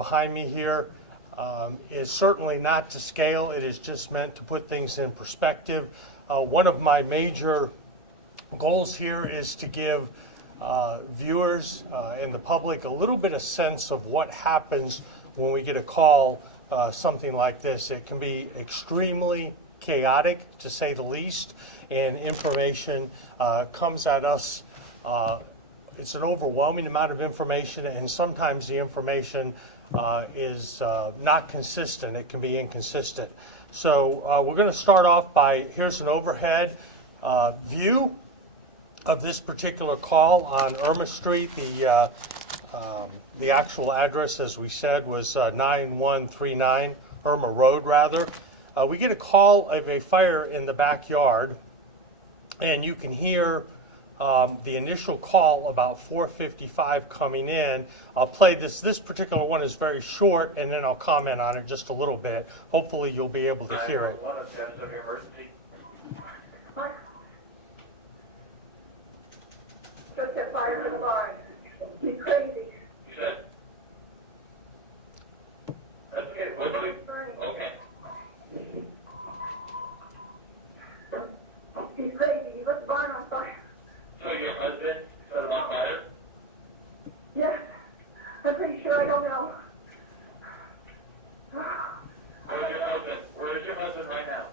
behind me here is certainly not to scale. It is just meant to put things in perspective. One of my major goals here is to give viewers and the public a little bit of sense of what happens when we get a call, something like this. It can be extremely chaotic, to say the least, and information comes at us. It's an overwhelming amount of information, and sometimes the information is not consistent. It can be inconsistent. So we're going to start off by, here's an overhead view of this particular call on Irma Street. The actual address, as we said, was 9139 Irma Road, rather. We get a call of a fire in the backyard, and you can hear the initial call about 4:55 coming in. I'll play this. This particular one is very short, and then I'll comment on it just a little bit. Hopefully you'll be able to hear it. Just a fire in the barn. Be crazy. You said? That's okay. What's it? Okay. He's crazy. He lit the barn on fire. So your husband set him on fire? Yes. I'm pretty sure. I don't know. Where's your husband? Where is your husband right now?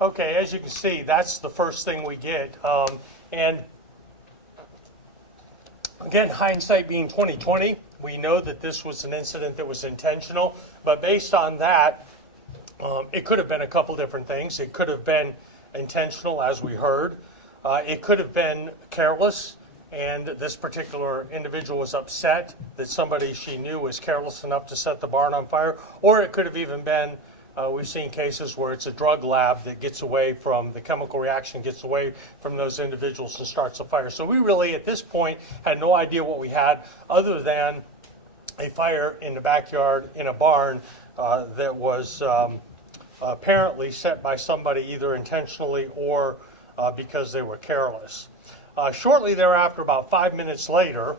Okay, as you can see, that's the first thing we get. And again, hindsight being 20/20, we know that this was an incident that was intentional. But based on that, it could have been a couple different things. It could have been intentional, as we heard. It could have been careless, and this particular individual was upset that somebody she knew was careless enough to set the barn on fire. Or it could have even been, we've seen cases where it's a drug lab that gets away from, the chemical reaction gets away from those individuals and starts a fire. So we really, at this point, had no idea what we had other than a fire in the backyard in a barn that was apparently set by somebody either intentionally or because they were careless. Shortly thereafter, about 5 minutes later,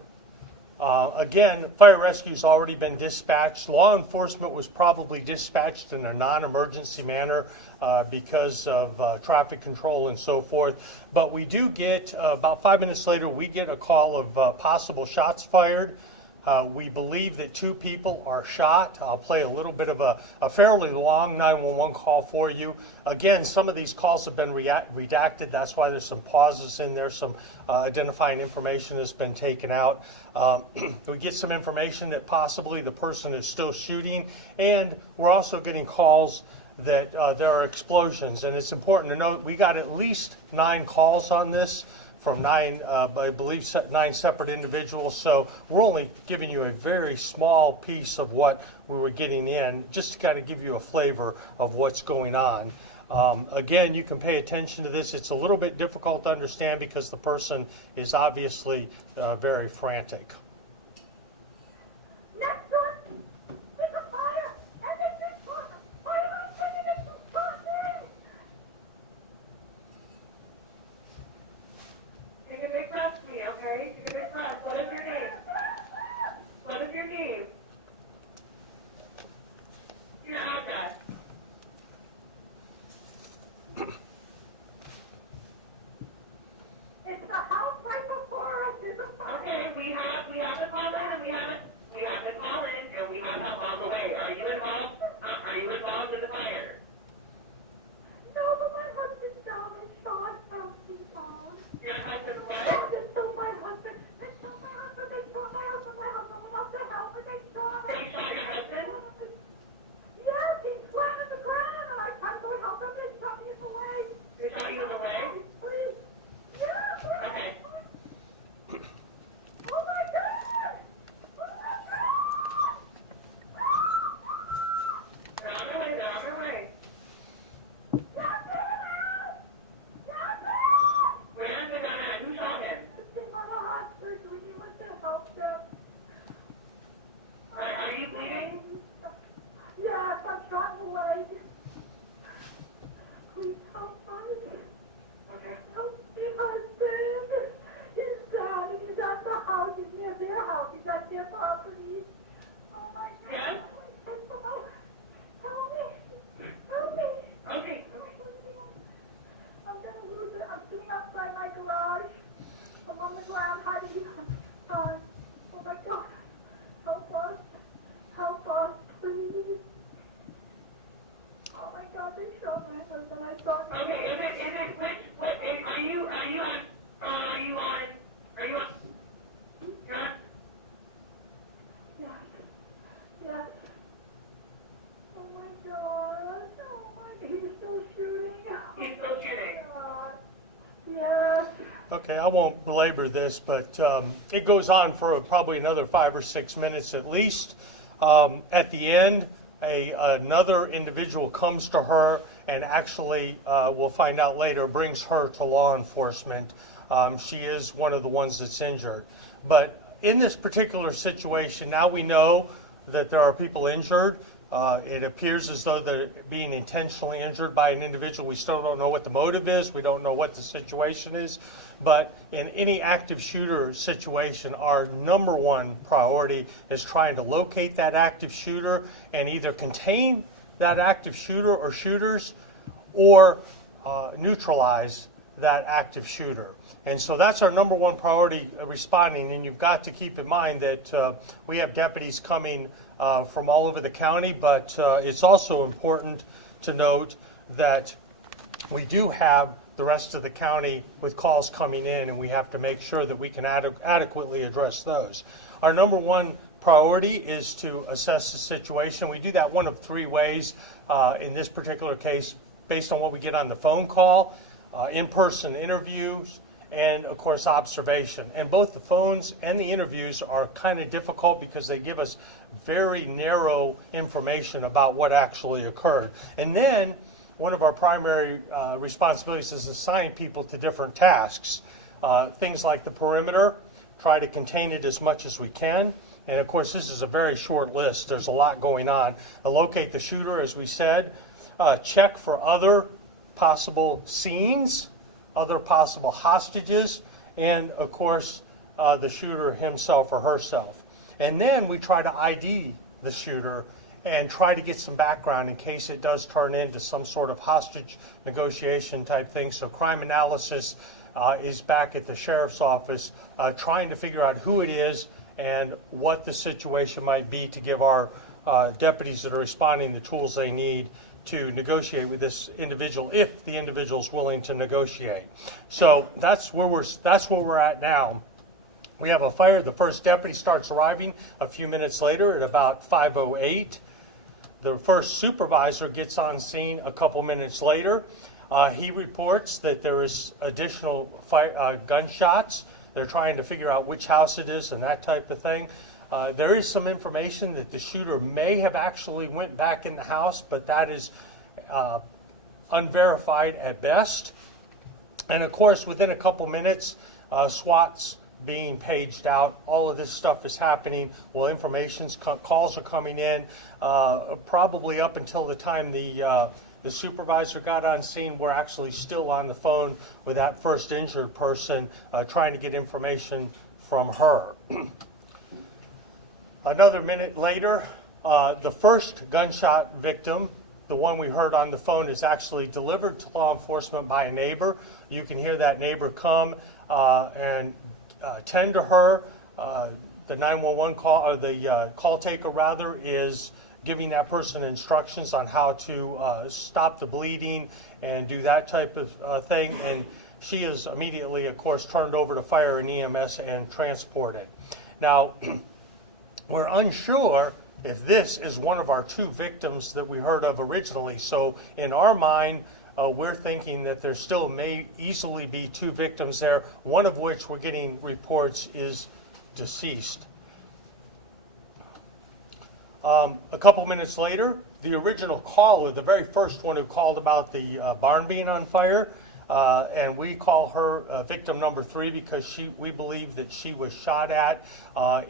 again, fire rescue's already been dispatched. Law enforcement was probably dispatched in a non-emergency manner because of traffic control and so forth. But we do get, about 5 minutes later, we get a call of possible shots fired. We believe that 2 people are shot. I'll play a little bit of a fairly long 911 call for you. Again, some of these calls have been redacted. That's why there's some pauses in there. Some identifying information has been taken out. We get some information that possibly the person is still shooting. And we're also getting calls that there are explosions. And it's important to note we got at least 9 calls on this from 9, I believe, 9 separate individuals. So we're only giving you a very small piece of what we were getting in, just to kind of give you a flavor of what's going on. Again, you can pay attention to this. It's a little bit difficult to understand because the person is obviously very frantic. Next one. There's a fire. And there's this one. Why am I sending this to stop this? Take a big breath for me, okay? Take a big breath. What is your name? What is your name? Your address. It's the house right before us. There's a fire. Okay, we have I won't belabor this, but it goes on for probably another 5 or 6 minutes at least. At the end, another individual comes to her and actually, we'll find out later, brings her to law enforcement. She is one of the ones that's injured. But in this particular situation, now we know that there are people injured. It appears as though they're being intentionally injured by an individual. We still don't know what the motive is. We don't know what the situation is. But in any active shooter situation, our number one priority is trying to locate that active shooter and either contain that active shooter or shooters or neutralize that active shooter. And so that's our number one priority responding. And you've got to keep in mind that we have deputies coming from all over the county, but it's also important to note that we do have the rest of the county with calls coming in, and we have to make sure that we can adequately address those. Our number one priority is to assess the situation. We do that one of 3 ways in this particular case, based on what we get on the phone call, in-person interviews, and of course observation. And both the phones and the interviews are kind of difficult because they give us very narrow information about what actually occurred. And then one of our primary responsibilities is assigning people to different tasks. Things like the perimeter, try to contain it as much as we can. And of course this is a very short list. There's a lot going on. Locate the shooter, as we said. Check for other possible scenes, other possible hostages, and of course the shooter himself or herself. And then we try to ID the shooter and try to get some background in case it does turn into some sort of hostage negotiation type thing. So crime analysis is back at the sheriff's office trying to figure out who it is and what the situation might be to give our deputies that are responding the tools they need to negotiate with this individual if the individual is willing to negotiate. So that's where we're at now. We have a fire. The first deputy starts arriving a few minutes later at about 5:08. The first supervisor gets on scene a couple minutes later. He reports that there is additional gunshots. They're trying to figure out which house it is and that type of thing. There is some information that the shooter may have actually went back in the house, but that is unverified at best. And of course, within a couple minutes, SWAT's being paged out. All of this stuff is happening while calls are coming in. Probably up until the time the supervisor got on scene, we're actually still on the phone with that first injured person, trying to get information from her. Another minute later, the first gunshot victim, the one we heard on the phone, is actually delivered to law enforcement by a neighbor. You can hear that neighbor come and tend to her. The 911 call, or the call taker rather, is giving that person instructions on how to stop the bleeding and do that type of thing. And she is immediately, of course, turned over to fire and EMS and transported. Now, we're unsure if this is one of our 2 victims that we heard of originally. So in our mind, we're thinking that there still may easily be 2 victims there, one of which we're getting reports is deceased. A couple minutes later, the original caller, the very first one who called about the barn being on fire, and we call her victim number 3 because we believe that she was shot at,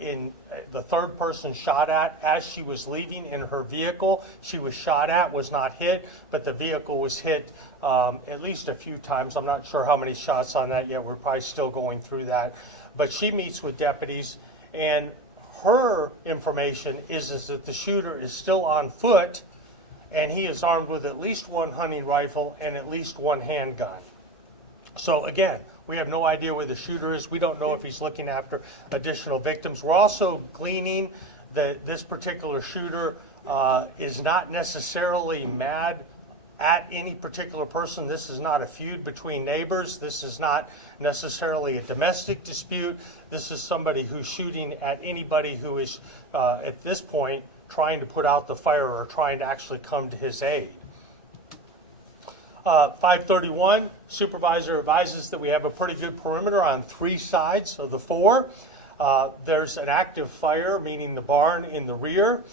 in the third person shot at as she was leaving in her vehicle. She was shot at, was not hit, but the vehicle was hit at least a few times. I'm not sure how many shots on that yet. We're probably still going through that. But she meets with deputies, and her information is that the shooter is still on foot, and he is armed with at least 1 hunting rifle and at least 1 handgun. So again, we have no idea where the shooter is. We don't know if he's looking after additional victims. We're also gleaning that this particular shooter is not necessarily mad at any particular person. This is not a feud between neighbors. This is not necessarily a domestic dispute. This is somebody who's shooting at anybody who is, at this point, trying to put out the fire or trying to actually come to his aid. 531, supervisor advises that we have a pretty good perimeter on 3 sides of the 4. There's an active fire, meaning the barn in the rear.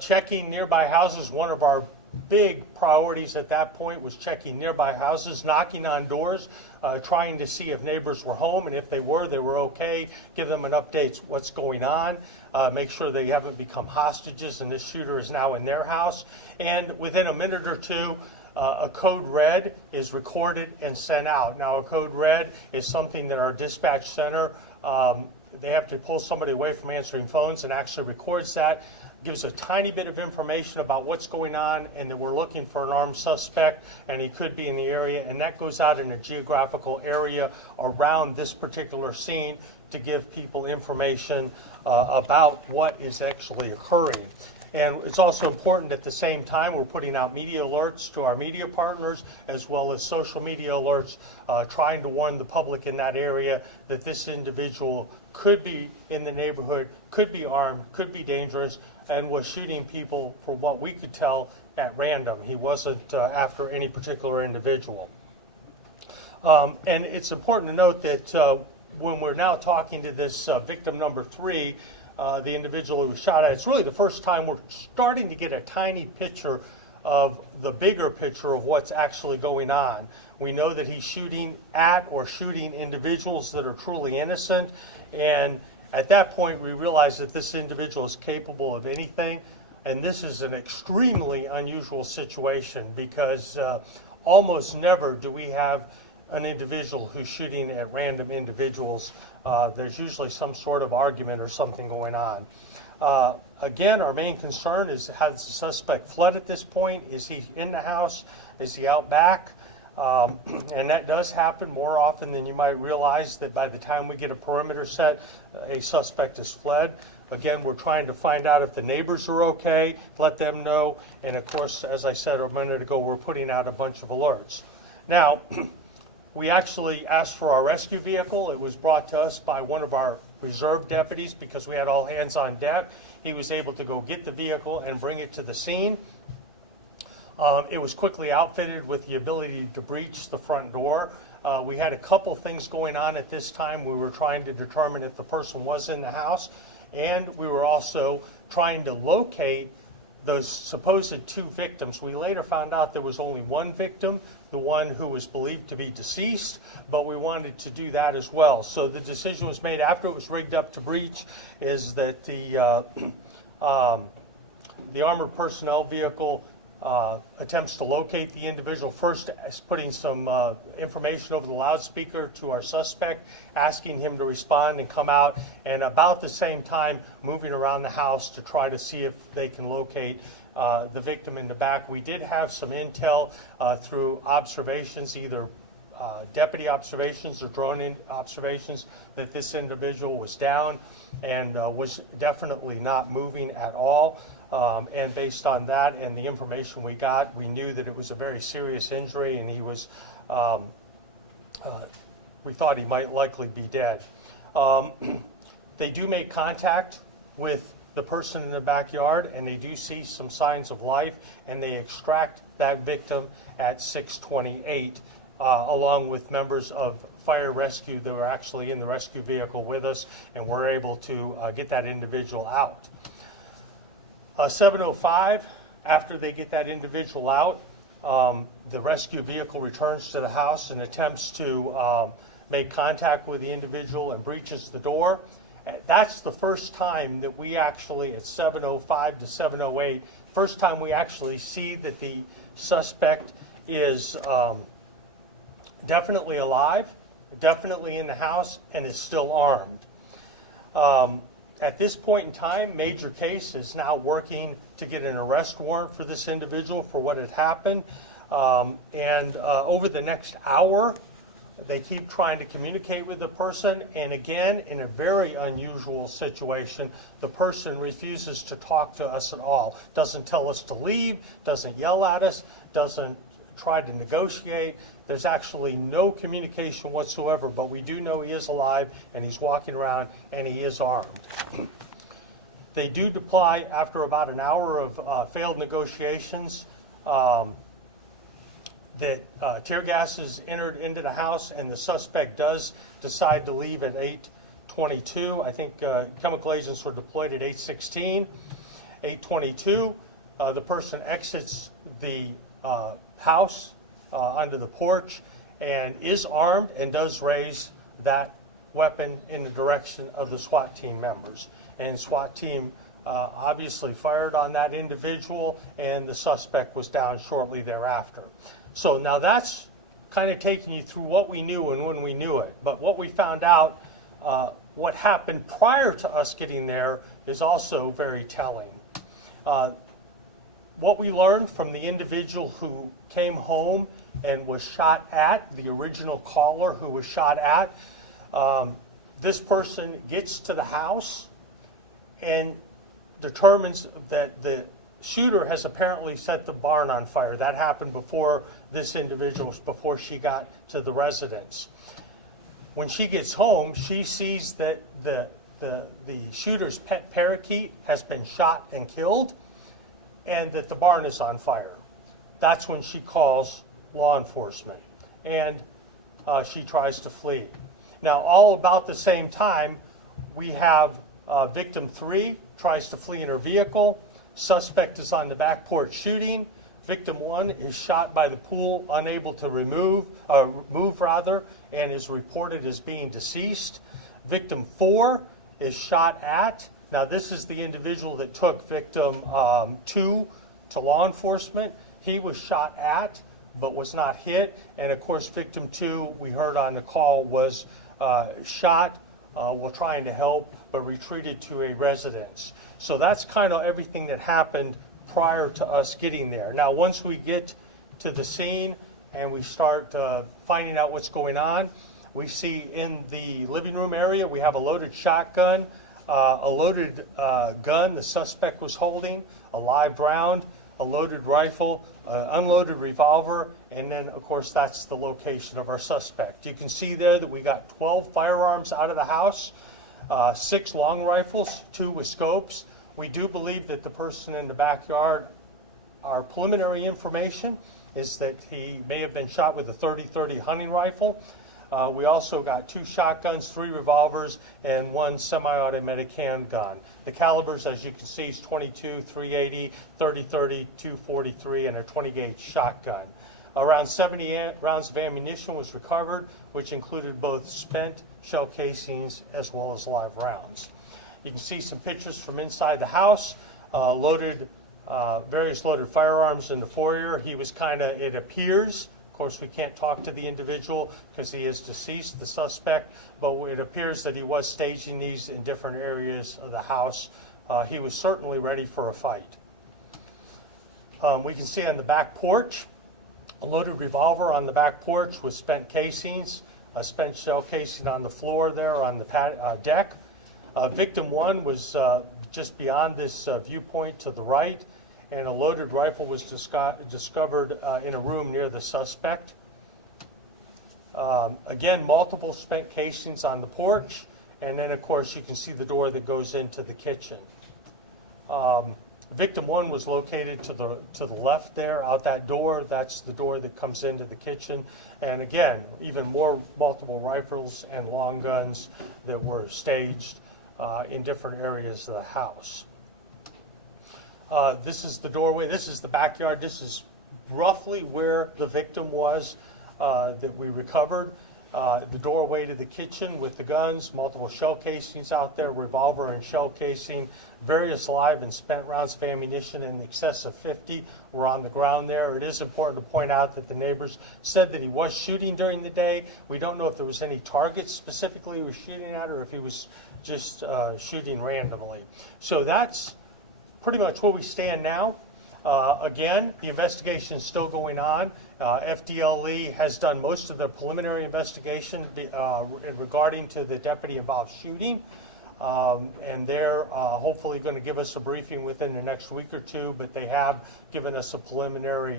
Checking nearby houses, one of our big priorities at that point was checking nearby houses, knocking on doors, trying to see if neighbors were home, and if they were okay, give them an update what's going on, make sure they haven't become hostages and this shooter is now in their house. And within a minute or two, a code red is recorded and sent out. Now, a code red is something that our dispatch center, they have to pull somebody away from answering phones and actually records that, gives a tiny bit of information about what's going on and that we're looking for an armed suspect and he could be in the area, and that goes out in a geographical area around this particular scene to give people information about what is actually occurring. And it's also important at the same time we're putting out media alerts to our media partners as well as social media alerts, trying to warn the public in that area that this individual could be in the neighborhood, could be armed, could be dangerous, and was shooting people, for what we could tell, at random. He wasn't after any particular individual. And it's important to note that when we're now talking to this victim number 3, the individual who was shot at, it's really the first time we're starting to get a tiny picture of the bigger picture of what's actually going on. We know that he's shooting at or shooting individuals that are truly innocent, and at that point we realize that this individual is capable of anything, and this is an extremely unusual situation because almost never do we have an individual who's shooting at random individuals. There's usually some sort of argument or something going on. Again, our main concern is, has the suspect fled at this point? Is he in the house? Is he out back? And that does happen more often than you might realize, that by the time we get a perimeter set, a suspect has fled. Again, we're trying to find out if the neighbors are okay, let them know, and of course, as I said a minute ago, we're putting out a bunch of alerts. Now, we actually asked for our rescue vehicle. It was brought to us by one of our reserve deputies because we had all hands on deck. He was able to go get the vehicle and bring it to the scene. It was quickly outfitted with the ability to breach the front door. We had a couple things going on at this time. We were trying to determine if the person was in the house, and we were also trying to locate those supposed 2 victims. We later found out there was only one victim, the one who was believed to be deceased, but we wanted to do that as well. So the decision was made after it was rigged up to breach is that the armored personnel vehicle attempts to locate the individual, first putting some information over the loudspeaker to our suspect, asking him to respond and come out, and about the same time moving around the house to try to see if they can locate the victim in the back. We did have some intel through observations, either deputy observations or drone observations, that this individual was down and was definitely not moving at all. And based on that and the information we got, we knew that it was a very serious injury, and he was, we thought he might likely be dead. They do make contact with the person in the backyard, and they do see some signs of life, and they extract that victim at 6:28, along with members of fire rescue that were actually in the rescue vehicle with us, and we're able to get that individual out. 7:05, after they get that individual out, the rescue vehicle returns to the house and attempts to make contact with the individual and breaches the door. That's the first time that we actually, at 7:05 to 7:08, first time we actually see that the suspect is definitely alive, definitely in the house, and is still armed. At this point in time, Major Case is now working to get an arrest warrant for this individual for what had happened. And over the next hour, they keep trying to communicate with the person. And again, in a very unusual situation, the person refuses to talk to us at all. Doesn't tell us to leave, doesn't yell at us, doesn't try to negotiate. There's actually no communication whatsoever, but we do know he is alive and he's walking around and he is armed. They do deploy after about an hour of failed negotiations. that tear gas is entered into the house, and the suspect does decide to leave at 8:22. I think chemical agents were deployed at 8:16. 8:22, the person exits the house onto the porch and is armed and does raise that weapon in the direction of the SWAT team members. And SWAT team obviously fired on that individual, and the suspect was down shortly thereafter. So now that's kind of taking you through what we knew and when we knew it. But what we found out, what happened prior to us getting there, is also very telling. What we learned from the individual who came home and was shot at, the original caller who was shot at, this person gets to the house and determines that the shooter has apparently set the barn on fire. That happened before this individual, before she got to the residence. When she gets home, she sees that the shooter's pet parakeet has been shot and killed, and that the barn is on fire. That's when she calls law enforcement, and she tries to flee. Now, all about the same time, we have victim 3 tries to flee in her vehicle. Suspect is on the back porch shooting. Victim 1 is shot by the pool, unable to move, and is reported as being deceased. Victim 4 is shot at. Now, this is the individual that took victim 2 to law enforcement. He was shot at, but was not hit. And of course, victim 2, we heard on the call, was shot while trying to help, but retreated to a residence. So that's kind of everything that happened prior to us getting there. Now, once we get to the scene and we start finding out what's going on, we see in the living room area, we have a loaded shotgun, a loaded gun the suspect was holding, a live round, a loaded rifle, unloaded revolver, and then, of course, that's the location of our suspect. You can see there that we got 12 firearms out of the house, 6 long rifles, 2 with scopes. We do believe that the person in the backyard, our preliminary information is that he may have been shot with a .30-30 hunting rifle. We also got 2 shotguns, 3 revolvers, and 1 semi-automatic handgun. The calibers, as you can see, is .22, .380, .30-30, .243, and a 20-gauge shotgun. Around 70 rounds of ammunition was recovered, which included both spent shell casings as well as live rounds. You can see some pictures from inside the house, various loaded firearms in the foyer. He was it appears, of course we can't talk to the individual because he is deceased, the suspect, but it appears that he was staging these in different areas of the house. He was certainly ready for a fight. We can see on the back porch, a loaded revolver on the back porch with spent casings, a spent shell casing on the floor there on the deck. Victim 1 was just beyond this viewpoint to the right, and a loaded rifle was discovered in a room near the suspect. Again, multiple spent casings on the porch, and then, of course, you can see the door that goes into the kitchen. Victim 1 was located to the left there, out that door. That's the door that comes into the kitchen. And again, even more multiple rifles and long guns that were staged in different areas of the house. This is the doorway. This is the backyard. This is roughly where the victim was that we recovered. The doorway to the kitchen with the guns, multiple shell casings out there, revolver and shell casing, various live and spent rounds of ammunition in excess of 50 were on the ground there. It is important to point out that the neighbors said that he was shooting during the day. We don't know if there was any targets specifically he was shooting at or if he was just shooting randomly. So that's pretty much where we stand now. Again, the investigation is still going on. FDLE has done most of the preliminary investigation regarding to the deputy involved shooting, and they're hopefully going to give us a briefing within the next week or two, but they have given us a preliminary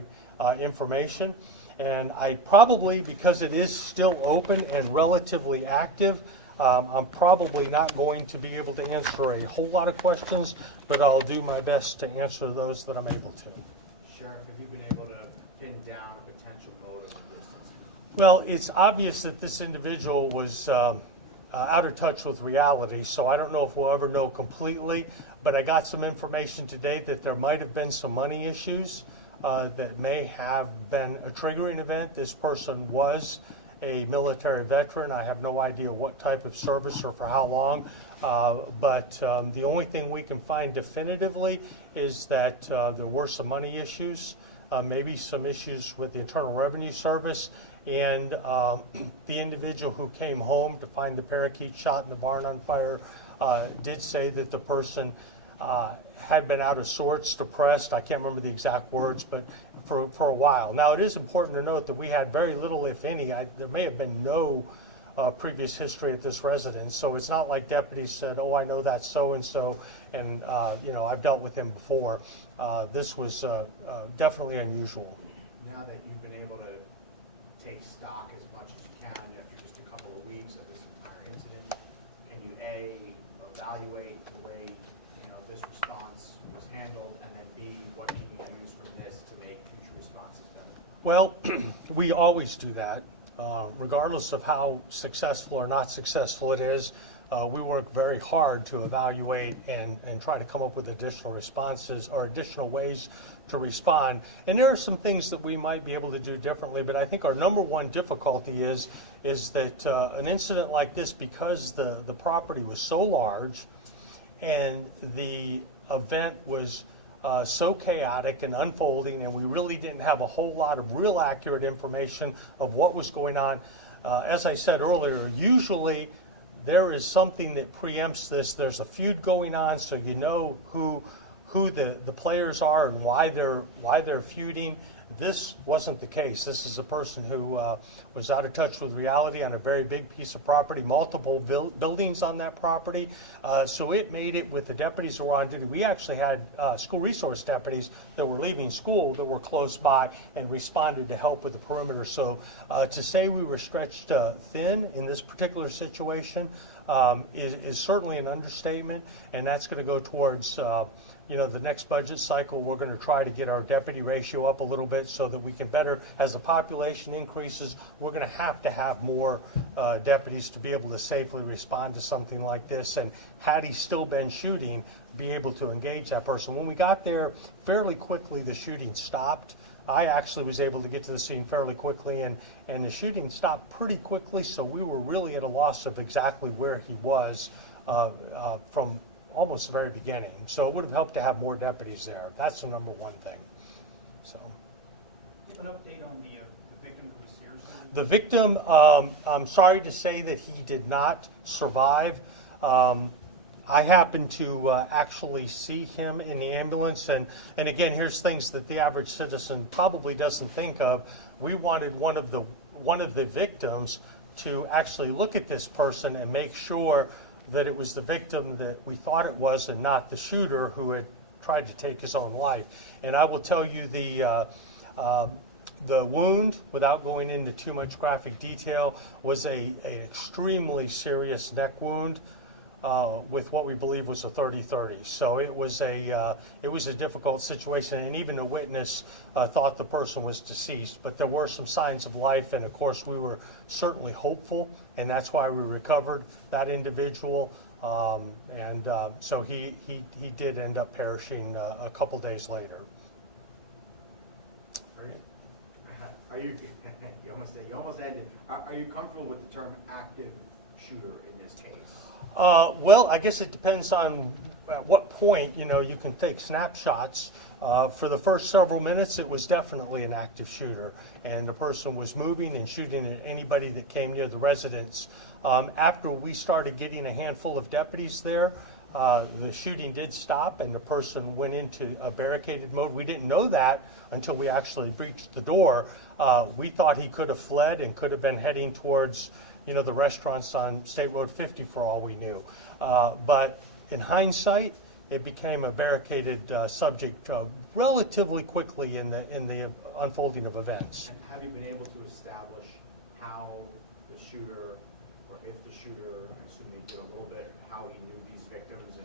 information. And I probably, because it is still open and relatively active, I'm probably not going to be able to answer a whole lot of questions, but I'll do my best to answer those that I'm able to. Sheriff, have you been able to pin down a potential motive Well, it's obvious that this individual was out of touch with reality, so I don't know if we'll ever know completely, but I got some information today that there might have been some money issues that may have been a triggering event. This person was a military veteran. I have no idea what type of service or for how long, but the only thing we can find definitively is that there were some money issues, maybe some issues with the Internal Revenue Service, and the individual who came home to find the parakeet shot in the barn on fire did say that the person had been out of sorts, depressed. I can't remember the exact words, but for a while. Now, it is important to note that we had very little, if any. There may have been no previous history at this residence, so it's not like deputies said, "Oh, I know that so-and-so, and I've dealt with him before." This was definitely unusual. Now that you've been able to take stock as much as you can after just a couple of weeks of this entire incident, can you evaluate the way this response was handled, and then B, what can you use from this to make future responses better? Well, we always do that, regardless of how successful or not successful it is. We work very hard to evaluate and try to come up with additional responses or additional ways to respond. And there are some things that we might be able to do differently, but I think our number one difficulty is that an incident like this, because the property was so large and the event was so chaotic and unfolding, and we really didn't have a whole lot of real accurate information of what was going on. As I said earlier, usually there is something that preempts this. There's a feud going on, so you know who the players are and why they're feuding. This wasn't the case. This is a person who was out of touch with reality on a very big piece of property, multiple buildings on that property. So it made it with the deputies who were on duty. We actually had school resource deputies that were leaving school that were close by and responded to help with the perimeter. So to say we were stretched thin in this particular situation is certainly an understatement, and that's going to go towards the next budget cycle. We're going to try to get our deputy ratio up a little bit so that we can better, as the population increases, we're going to have more deputies to be able to safely respond to something like this. And had he still been shooting, be able to engage that person. When we got there, fairly quickly the shooting stopped. I actually was able to get to the scene fairly quickly, and the shooting stopped pretty quickly, so we were really at a loss of exactly where he was from almost the very beginning. So it would have helped to have more deputies there. That's the number one thing. So. An update on the victim who was seriously? The victim, I'm sorry to say that he did not survive. I happened to actually see him in the ambulance, and again, here's things that the average citizen probably doesn't think of. We wanted one of the victims to actually look at this person and make sure that it was the victim that we thought it was and not the shooter who had tried to take his own life. And I will tell you the wound, without going into too much graphic detail, was an extremely serious neck wound with what we believe was a 30-30. So it was a difficult situation, and even the witness thought the person was deceased. But there were some signs of life, and of course we were certainly hopeful, and that's why we recovered that individual. So he did end up perishing a couple days later. Are you? You almost ended. Are you comfortable with the term active shooter in this case? Well, I guess it depends on at what point you can take snapshots. For the first several minutes, it was definitely an active shooter, and the person was moving and shooting at anybody that came near the residence. After we started getting a handful of deputies there, the shooting did stop, and the person went into a barricaded mode. We didn't know that until we actually breached the door. We thought he could have fled and could have been heading towards the restaurants on State Road 50 for all we knew. But in hindsight, it became a barricaded subject relatively quickly in the unfolding of events. And have you been able to establish how the shooter, or if the shooter, I assume they did a little bit, how he knew these victims?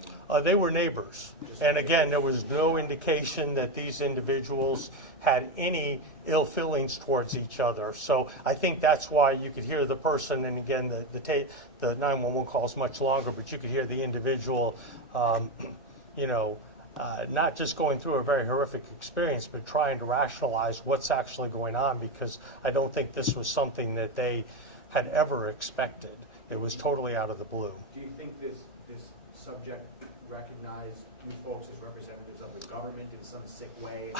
They were neighbors. And again, there was no indication that these individuals had any ill feelings towards each other. So I think that's why you could hear the person, and again, the 911 call is much longer, but you could hear the individual, not just going through a very horrific experience, but trying to rationalize what's actually going on, because I don't think this was something that they had ever expected. It was totally out of the blue. Do you think this subject recognized you folks as representatives of the government in some sick way?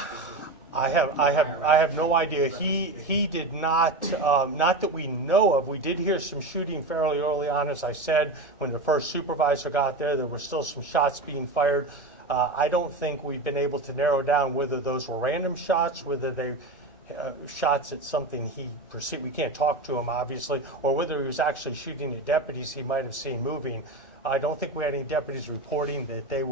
I have no idea. He did not, not that we know of. We did hear some shooting fairly early on, as I said. When the first supervisor got there were still some shots being fired. I don't think we've been able to narrow down whether those were random shots, whether they shots at something he perceived. We can't talk to him, obviously, or whether he was actually shooting at deputies he might have seen moving. I don't think we had any deputies reporting that they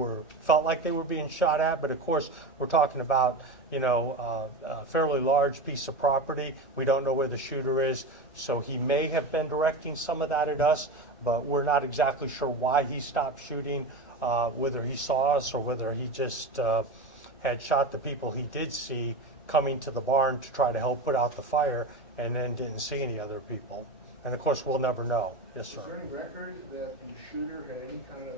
felt like they were being shot at, but of course, we're talking about, a fairly large piece of property. We don't know where the shooter is, so he may have been directing some of that at us, but we're not exactly sure why he stopped shooting, whether he saw us or whether he just had shot the people he did see coming to the barn to try to help put out the fire, and then didn't see any other people. And of course, we'll never know. Yes, sir. Is there any record that the shooter had any kind of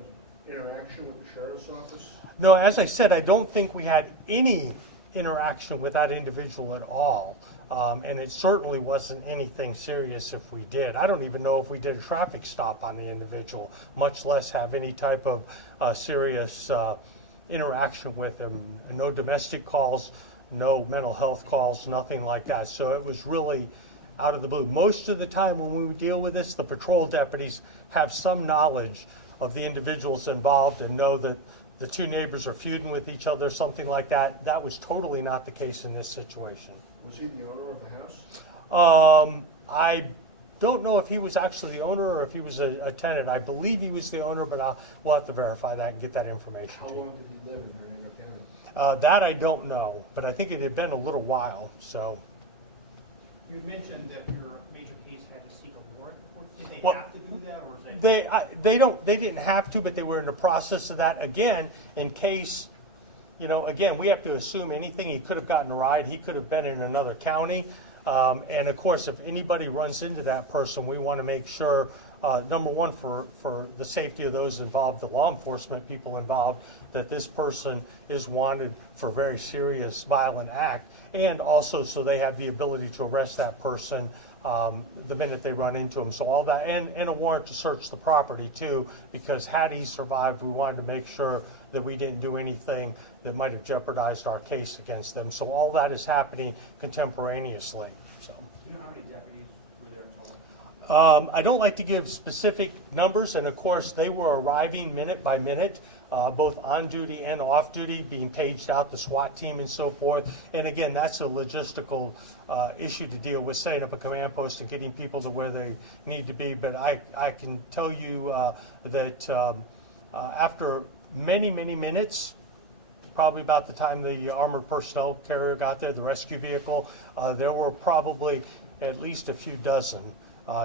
interaction with the sheriff's office? No, as I said, I don't think we had any interaction with that individual at all. And it certainly wasn't anything serious if we did. I don't even know if we did a traffic stop on the individual, much less have any type of serious interaction with him. No domestic calls, no mental health calls, nothing like that. So it was really out of the blue. Most of the time when we deal with this, the patrol deputies have some knowledge of the individuals involved and know that the two neighbors are feuding with each other, something like that. That was totally not the case in this situation. Was he the owner of the house? I don't know if he was actually the owner or if he was a tenant. I believe he was the owner, but we'll have to verify that and get that information. How long did he live in Hernando County? That I don't know, but I think it had been a little while, so. You had mentioned that your major case had to seek a warrant. Did they Well, have to do that, or is that? They didn't have to, but they were in the process of that. Again, in case, again, we have to assume anything. He could have gotten a ride. He could have been in another county. And of course, if anybody runs into that person, we want to make sure, number one, for the safety of those involved, the law enforcement people involved, that this person is wanted for a very serious violent act, and also so they have the ability to arrest that person the minute they run into him. So all that, and a warrant to search the property too, because had he survived, we wanted to make sure that we didn't do anything that might have jeopardized our case against them. So all that is happening contemporaneously. So. Do you know how many deputies were there total? I don't like to give specific numbers, and of course they were arriving minute by minute, both on duty and off duty, being paged out, the SWAT team and so forth. And again, that's a logistical issue to deal with, setting up a command post and getting people to where they need to be. But I can tell you that after many, many minutes, probably about the time the armored personnel carrier got there, the rescue vehicle, there were probably at least a few dozen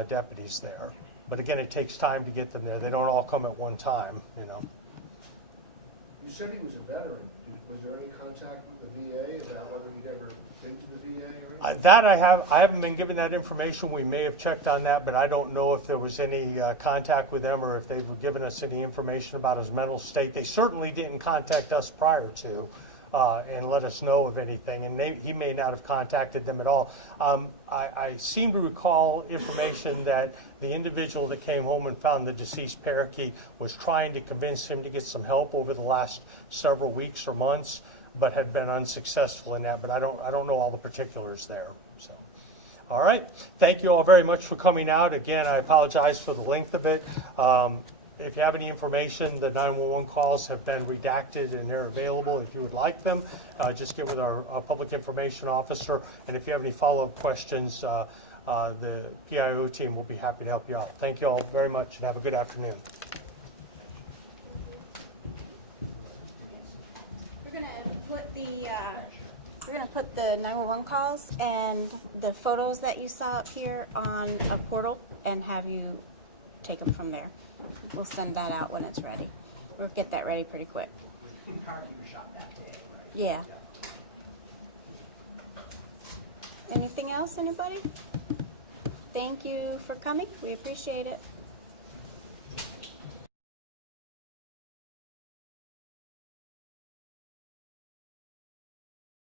deputies there. But again, it takes time to get them there. They don't all come at one time, You said he was a veteran. Was there any contact with the VA about whether he'd ever been to the VA or anything? That I haven't been given that information. We may have checked on that, but I don't know if there was any contact with them or if they've given us any information about his mental state. They certainly didn't contact us prior to and let us know of anything, and he may not have contacted them at all. I seem to recall information that the individual that came home and found the deceased parakeet was trying to convince him to get some help over the last several weeks or months, but had been unsuccessful in that. But I don't know all the particulars there. So, all right. Thank you all very much for coming out. Again, I apologize for the length of it. If you have any information, the 911 calls have been redacted and they're available if you would like them. Just get with our public information officer. And if you have any follow-up questions, the PIO team will be happy to help you out. Thank you all very much and have a good afternoon. We're gonna put the 911 calls and the photos that you saw up here on a portal and have you take them from there. We'll send that out when it's ready. We'll get that ready pretty quick. The car you shot that day, right? Yeah. Anything else, anybody? Thank you for coming. We appreciate it.